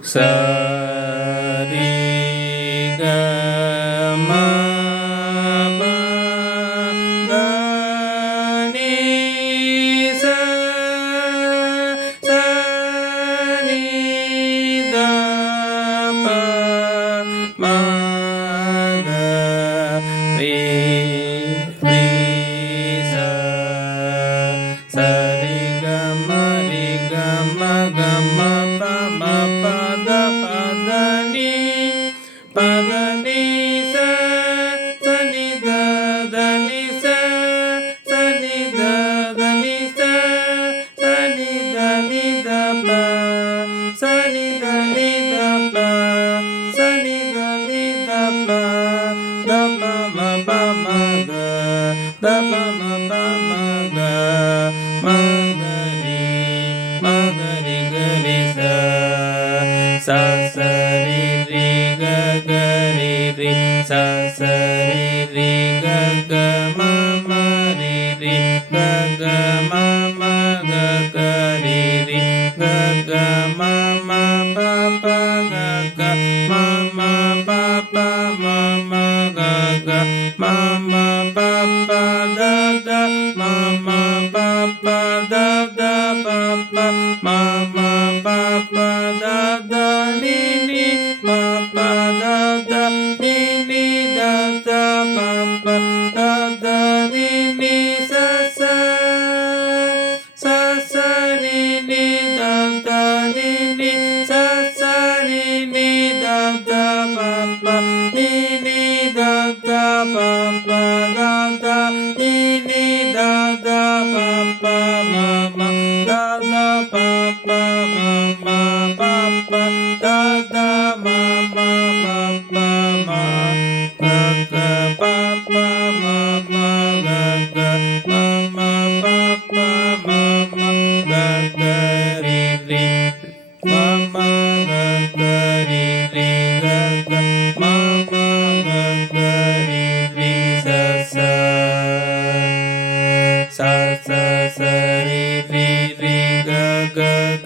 sa ri ga ma pa da ni sa sa ni da pa ma ga ri ri sa sa ri ga ma ga ma pa da pa da ni sa sa ni da ni sa sa ni da ni sa sa ni da pa sa ni da pa sa ni da pa da pa ma ga da pa ma ga ma ga ri sa sa sa ri ga ri sa sa ri ga ma ri ga ma ga ri ga ma pa ga ma pa ga ma pa da ma pa da pa da ni ma pa da ni da pa da ni sa sa ni da ni sa ni da pa ni da pa da ni da pa ma da pa da ma ga pa ga ga ri ga ga ri sa sa ri ga